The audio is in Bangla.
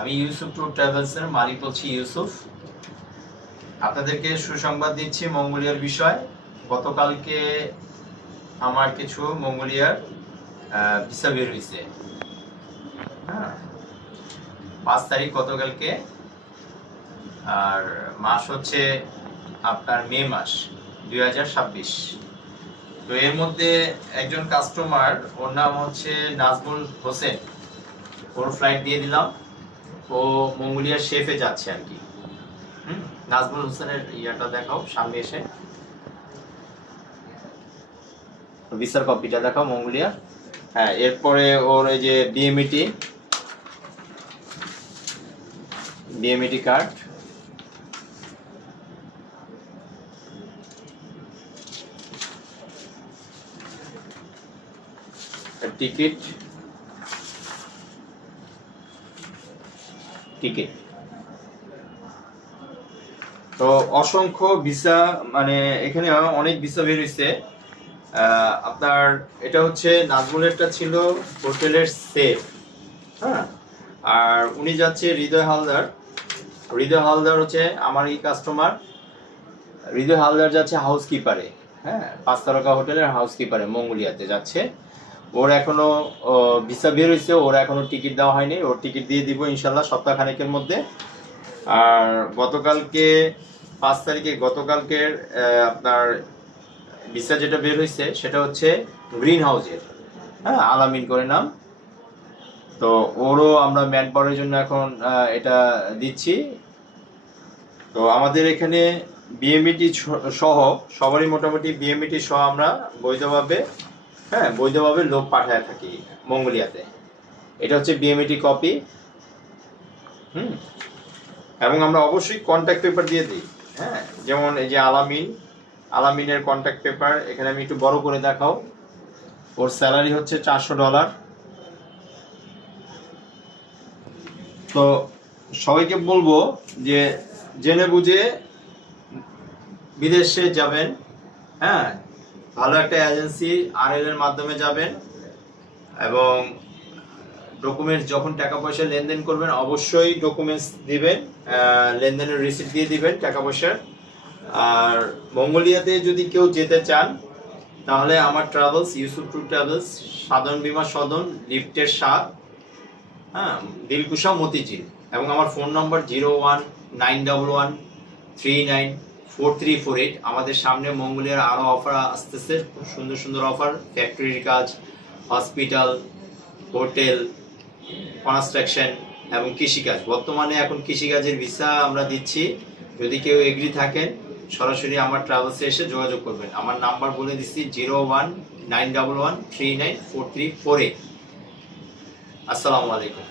আমি ইউসুফ ট্যুর ট্রাভেলসের মালিক বলছি ইউসুফ। আপনাদেরকে সুসংবাদ দিচ্ছি মঙ্গোলিয়ার বিষয়। গতকালকে আমার কিছু মঙ্গোলিয়ার ভিসা বের হয়েছে। হ্যাঁ, 5 তারিখ গতকালকে। আর মাস হচ্ছে আপনার মে মাস 2026। তো এর মধ্যে একজন কাস্টমার, ওর নাম হচ্ছে নাজমুল হোসেন, ওর ফ্লাইট দিয়ে দিলাম। ও মঙ্গোলিয়ার শেফে যাচ্ছে আর কি। নাজমুল হোসেনের ইয়াটা দেখাও সামনে এসে, ভিসার কপিটা দেখাও মঙ্গোলিয়া। হ্যাঁ, এরপরে ওর এই যে বিএমইটি কার্ড, টিকিট তো অসংখ্য ভিসা, মানে এখানে অনেক ভিসা বের হয়েছে। আপনার এটা হচ্ছে নাজমুলেরটা ছিল হোটেলের সেফ। হ্যাঁ, আর উনি যাচ্ছে হৃদয় হালদার হচ্ছে আমার এই কাস্টমার। হৃদয় হালদার যাচ্ছে হাউসকিপারে। হ্যাঁ, 5 তারকা হোটেলের হাউসকিপারে মঙ্গোলিয়াতে যাচ্ছে। ওর এখনো ভিসা বের হয়েছে, ওর এখনো টিকিট দেওয়া হয়নি। ওর টিকিট দিয়ে দিব ইনশাল্লাহ সপ্তাহখানেকের মধ্যে। আর গতকালকে 5 তারিখে গতকালকের আপনার ভিসা যেটা বের হয়েছে সেটা হচ্ছে গ্রিন হাউসের। হ্যাঁ, আলামিন করে নাম। তো ওরও আমরা ম্যান পাওয়ারের জন্য এখন এটা দিচ্ছি। তো আমাদের এখানে বিএমইটি সহ সবারই মোটামুটি বিএমইটি সহ আমরা বৈধভাবে লোক পাঠায় থাকি মঙ্গোলিয়াতে। এটা হচ্ছে বিএমইটি কপি। এবং আমরা অবশ্যই কন্ট্যাক্ট পেপার দিয়ে দিই। হ্যাঁ, যেমন এই যে আলামিনের কন্ট্যাক্ট পেপার, এখানে আমি একটু বড় করে দেখাও। ওর স্যালারি হচ্ছে $400। তো সবাইকে বলবো যে জেনে বুঝে বিদেশে যাবেন। হ্যাঁ, ভালো একটা এজেন্সি আরএল এর মাধ্যমে যাবেন এবং ডকুমেন্টস, যখন টাকা পয়সা লেনদেন করবেন অবশ্যই ডকুমেন্টস দিবেন, লেনদেনের রিসিপ্ট দিয়ে দিবেন টাকা পয়সার। আর মঙ্গোলিয়াতে যদি কেউ যেতে চান তাহলে আমার ট্রাভেলস, ইউসুফ ট্যুর ট্রাভেলস, সাধারণ বীমা সদন, লিফটের 7, হ্যাঁ, দিলকুশা মতিঝিল। এবং আমার ফোন নম্বর 0191394348। আমাদের সামনে মঙ্গোলিয়ার আরো অফার আসতেছে, সুন্দর সুন্দর অফার, ফ্যাক্টরির কাজ, হসপিটাল, হোটেল, কনস্ট্রাকশন এবং কৃষিকাজ। বর্তমানে এখন কৃষিকাজের ভিসা আমরা দিচ্ছি। যদি কেউ এগ্রি থাকেন সরাসরি আমার ট্রাভেলসে এসে যোগাযোগ করবেন। আমার নাম্বার বলে দিচ্ছি 0191139434। আসসালামু আলাইকুম।